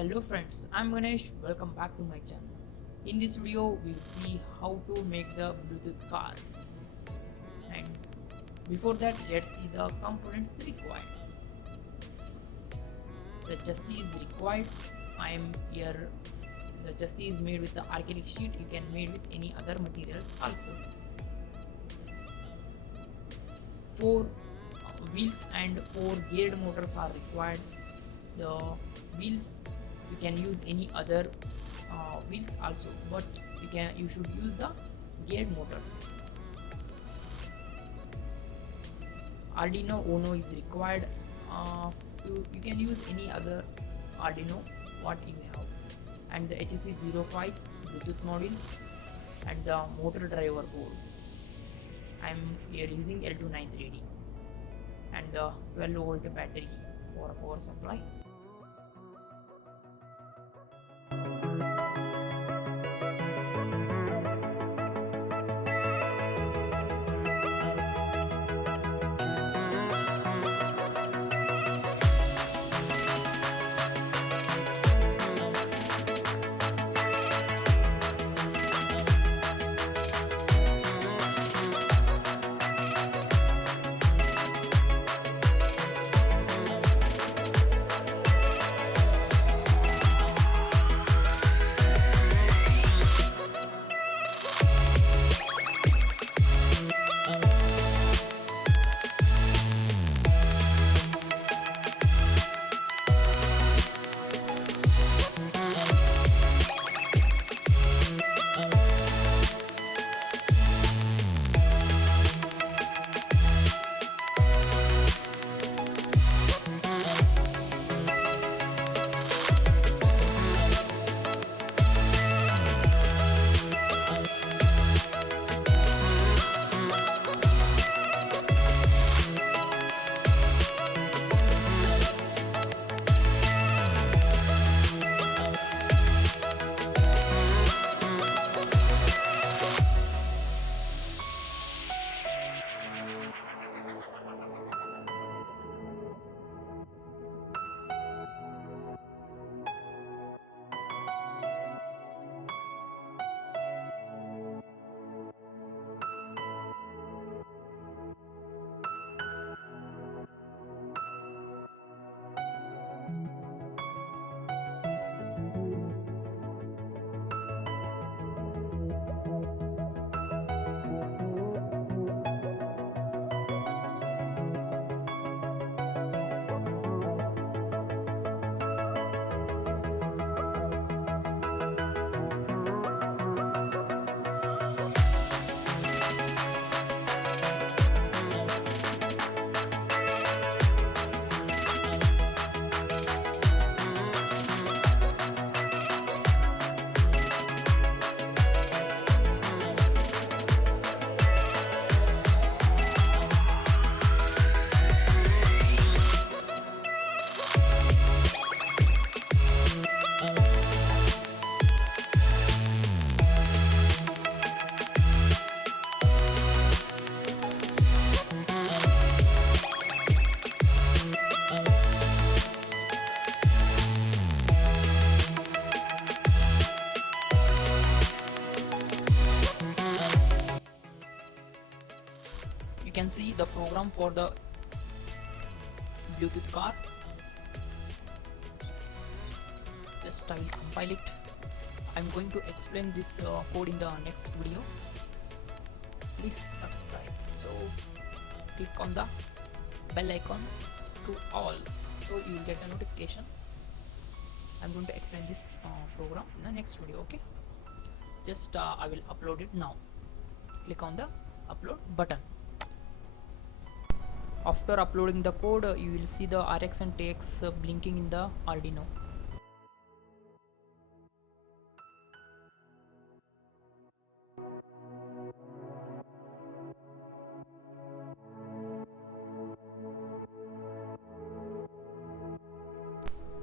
Hello friends, I'm Ganesh. Welcome back to my channel. In this video, we'll see how to make the Bluetooth car. And before that, let's see the components required. The chassis is required. I am here. The chassis is made with the acrylic sheet. You can made with any other materials also. 4 wheels and 4 geared motors are required. The wheels you can use any other wheels also, but you should use the geared motors. Arduino Uno is required. You can use any other Arduino what you have, and the HSC05 Bluetooth module and the motor driver board. I am here using L293D and the 12-volt battery for power supply. You can see the program for the Bluetooth car. Just I will compile it. I'm going to explain this code in the next video. Please subscribe. So click on the bell icon to all, so you will get a notification. I'm going to explain this program in the next video. Okay, just I will upload it now. Click on the upload button. After uploading the code, you will see the RX and TX blinking in the Arduino.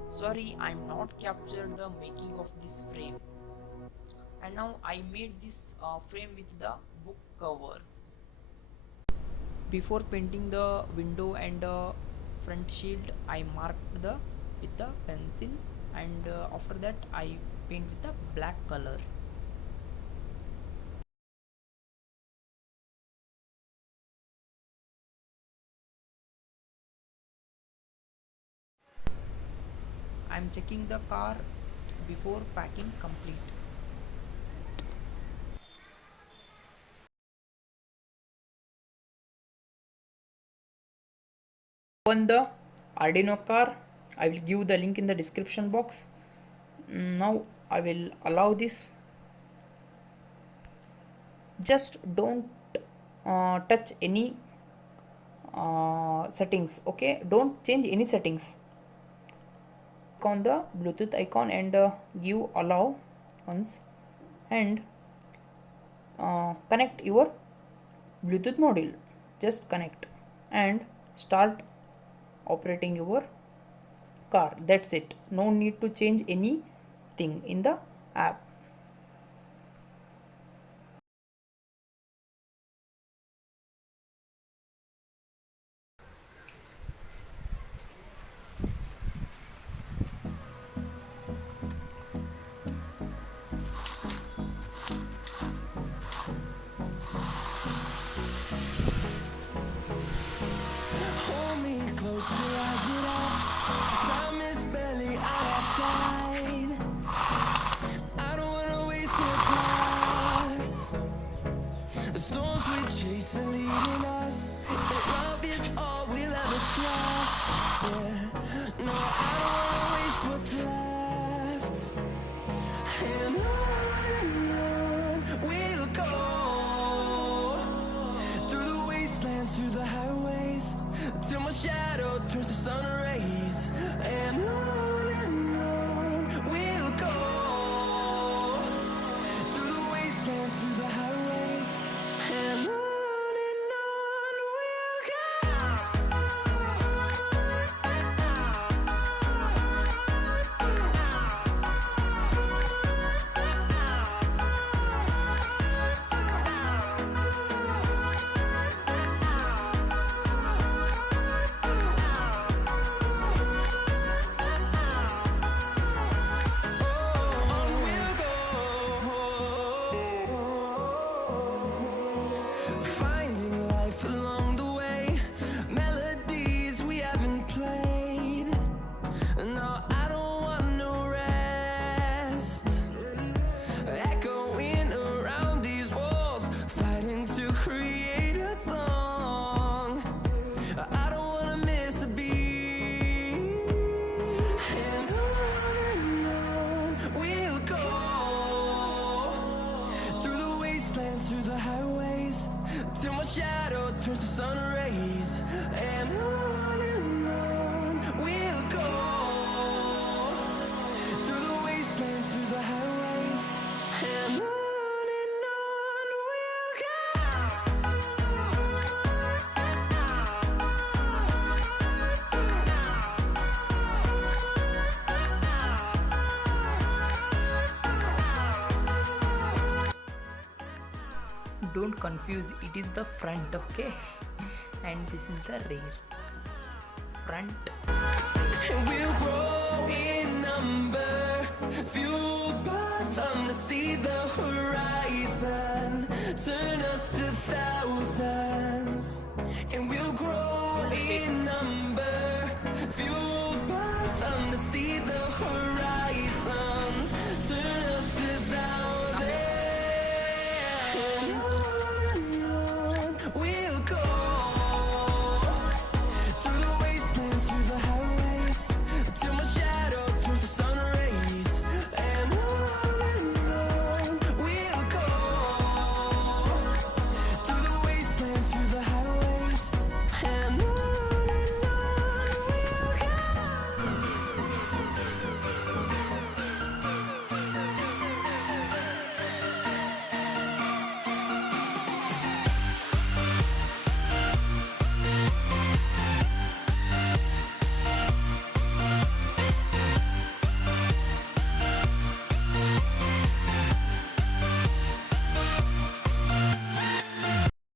Sorry, I'm not captured the making of this frame. And now I made this frame with the book cover. Before painting the window and front shield, I marked with the pencil and after that I paint with the black color. I'm checking the car before packing complete. Open the Arduino car. I will give the link in the description box. Now I will allow this. Just don't touch any settings. Okay, don't change any settings. Click on the Bluetooth icon and give allow once, and connect your Bluetooth module. Just connect and start operating your car. That's it. No need to change anything in the app. Hold me close till I get up. Time is barely on our side. I don't wanna waste what's left. The storms we chase are leading us. If love is all we'll ever trust, yeah. No, I don't wanna waste what's left. And on we'll go, through the wastelands, through the highways, till my shadow turns to sun rays. And on we'll go, through the wastelands, through the highways. And on we'll finding life along the way, melodies we haven't played. No, I don't want no rest. Echoing around these walls, fighting to create a song. I don't wanna miss a beat. And on we'll go, through the wastelands, through the highways, till my shadow turns to sun rays. And on we'll go, through the wastelands, through the highways. And on we'll Don't confuse, it is the front, okay? And this is the rear. Front. and we'll grow in the